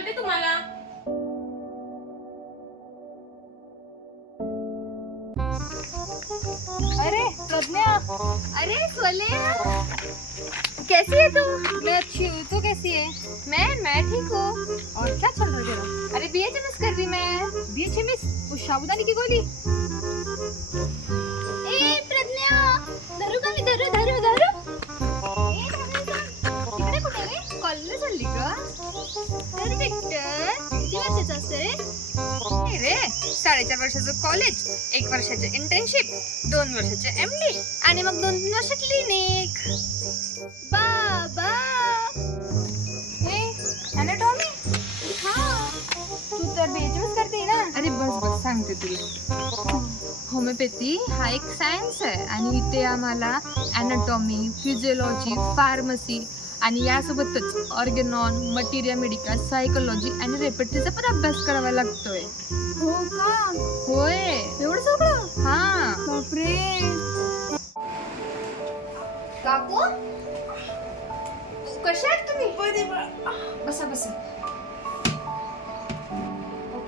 बोलते तुम्हाला. अरे प्रज्ञा, अरे सोले, कैसी है तू? मैं अच्छी हूँ, तू कैसी है? मैं ठीक हूँ. और क्या चल रहा है तेरा? अरे BHMS कर रही मैं. BHMS, वो साबुदानी की गोली? ए प्रज्ञा, धरू का मी धरू. ए तिकडे कुठे रे? कॉलेजला चालली का? अरे विक्टर, किती वर्षाचा असते रे? हे रे, 4.5 वर्षाचं कॉलेज, 1 वर्षाचे इंटर्नशिप, 2 वर्षाचे MD आणि मग 2 वर्ष क्लिनिक. बाबा. हे अॅनाटॉमी, हाँ. तू तर BHMS करते ना? अरे बस सांगते तुला. होमिओपॅथी हा एक सायन्स आहे आणि इथे आम्हाला अॅनाटॉमी, फिजिओलॉजी, फार्मसी आणि यासोबतच ऑर्गेनॉन, मटेरिया मेडिका, सायकोलॉजी आणि रेपेटरीचा पण अभ्यास करावा लागतोय. हो का? होय, एवढं सगळं? हा. बापरे. काकू, कशा आहात तुम्ही? बसा बसा.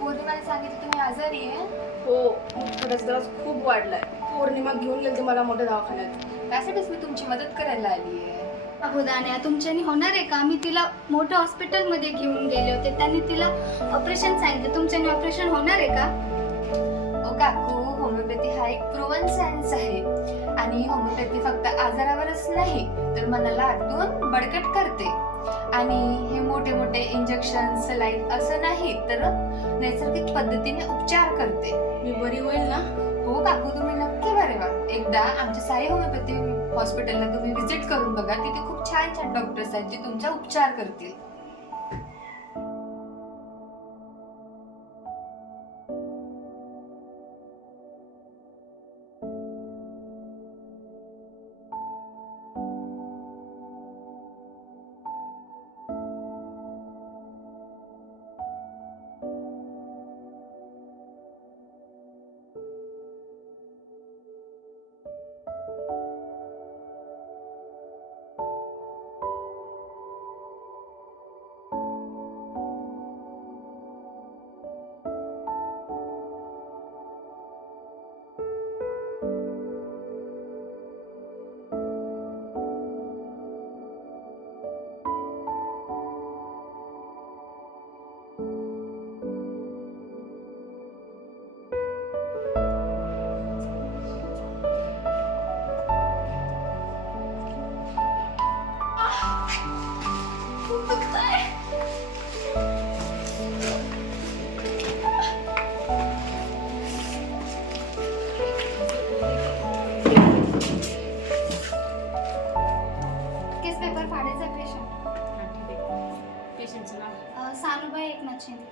पौर्णिमाने सांगितलं तुम्ही आजारी आहे. हो, थोडासा त्रास खूप वाढलाय. पौर्णिमा घेऊन गेली मला मोठ्या दवाखान्यात. त्यासाठीच मी तुमची मदत करायला आली आहे. अबुदाण्या, तुमच्यानी होणार आहे का? मी तिला मोठ्या हॉस्पिटलमध्ये घेऊन गेले होते. त्यांनी तिला ऑपरेशन सांगितलं. तुमच्यानी ऑपरेशन होणार आहे का? ओ काकू, होमिओपॅथी हा एक प्रूव्हन सायन्स आहे आणि होमिओपॅथी फक्त आजारावरच नाही तर मनाला आतून बळकट करते. आणि हे मोठे मोठे इंजेक्शन, सलाईन असं नाही तर नैसर्गिक पद्धतीने उपचार करते. मी बरी होईल ना? हो काकू, तुम्ही नक्की बरे व्हा. एकदा आमच्या साई होमिओपॅथी हॉस्पिटलला तुम्ही व्हिजिट करून बघा. तिथे खूप छान छान डॉक्टर्स आहेत जे तुमचा उपचार करतील. केस पेपर फाडायचा पेशंट. पेशंटचं नाव. सानूबाई एकनाथ शिंदे.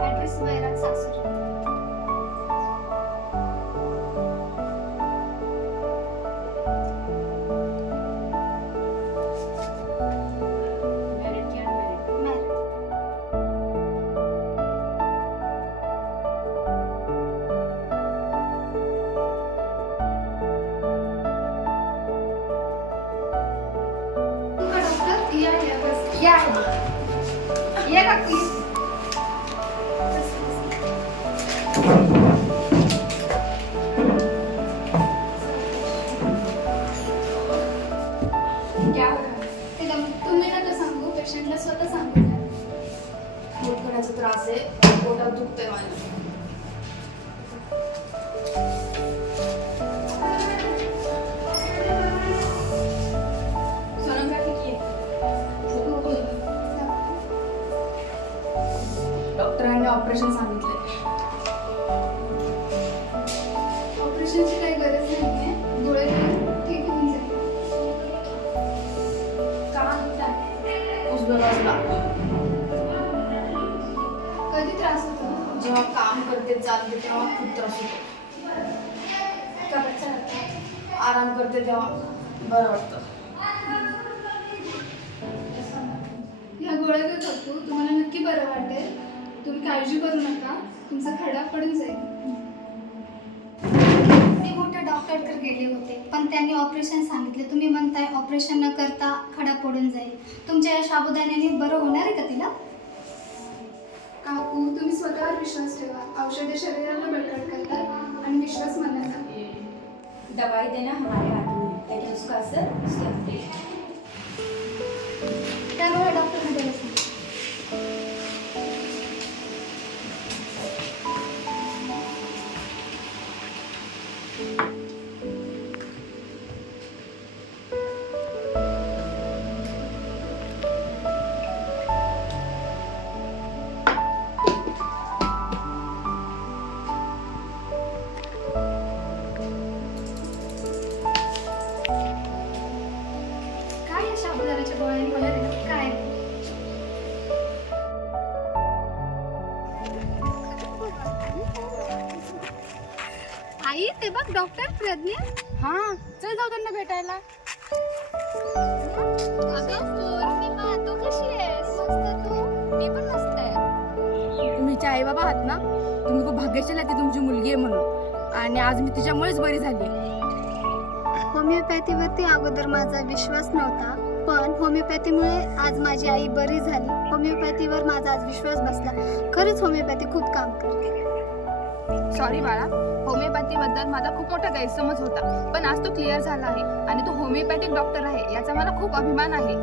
ॲड्रेस वैराग सासर. मॅरिड की अनमॅरिड? मॅरेड. डॉक्टर या बस या या काकू. क्या हो रहा है? ते तुम्ही नका सांगू, पेशंटला स्वतः सांगू द्या. पोटभरण्याचा त्रास आहे. पोटात दुखतंय माझ्या. सोनोग्राफी की आहे. डॉक्टरांनी ऑपरेशन सांगितलंय. ऑपरेशनची काही गरज नाहीये. गोळे घेऊन ठीक होऊन जाईल. उजव्या बाजूला. कधी त्रास होतो? जेव्हा काम करते, चालते तेव्हा खूप त्रास होतो. कपाटचा हात. आराम करते तेव्हा बरं वाटतं. ह्या गोळ्या घेत होतो, तुम्हाला नक्की बरं वाटेल. तुम्ही काळजी करू नका, तुमचा खडा पडून जाईल. मी मोठ्या डॉक्टरकडे गेले होते, पण त्यांनी ऑपरेशन सांगितले. तुम्ही म्हणताय ऑपरेशन न करता खडा पडून जाईल. तुमच्या या साबुदाण्याने बरं होणार आहे का तिला? काकू, तुम्ही स्वतःवर विश्वास ठेवा. औषधे शरीराला बळकट करतात आणि विश्वास मनाला. दवाई देना हमारे हाथ में, लेकिन उसका असर उसके हाथ में. त्यामुळे डॉक्टरने दिलं सांगितलं. काय या साबुदाण्याच्या गोळ्यांनी होणार आहे ना? काय आई, ते बघ डॉक्टर प्रज्ञा. हा चल जाऊ त्यांना भेटायला. अगं पौर्णिमा, तू कशी आहेस? मस्त. तू? मी पण मस्त आहे. तुम्हीचे आई बाबा आहात ना, तुम्ही खूप भाग्यशाली आहे ती तुमची मुलगी आहे म्हणून. आणि आज मी तिच्यामुळेच बरी झाली. होमिओपॅथीवरती अगोदर माझा विश्वास नव्हता, पण होमिओपॅथीमुळे आज माझी आई बरी झाली. होमिओपॅथीवर माझा आज विश्वास बसला. खरंच होमिओपॅथी खूप काम करते. सॉरी बाळा, होमिओपॅथीबद्दल माझा खूप मोठा गैरसमज होता, पण आज तो क्लिअर झाला आहे आणि तो होमिओपॅथिक डॉक्टर आहे याचा मला खूप अभिमान आहे.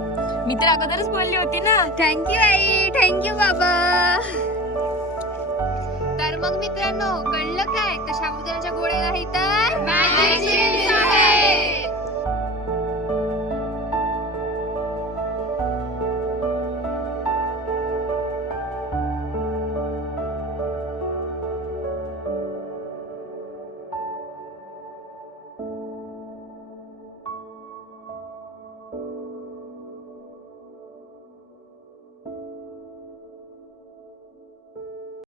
मी तर अगोदरच बोलली होती ना. थँक्यू आई, थँक्यू बाबा. तर मग मित्रांनो, कळलं काय? तर साबुदाण्याच्या गोळ्या नाही तर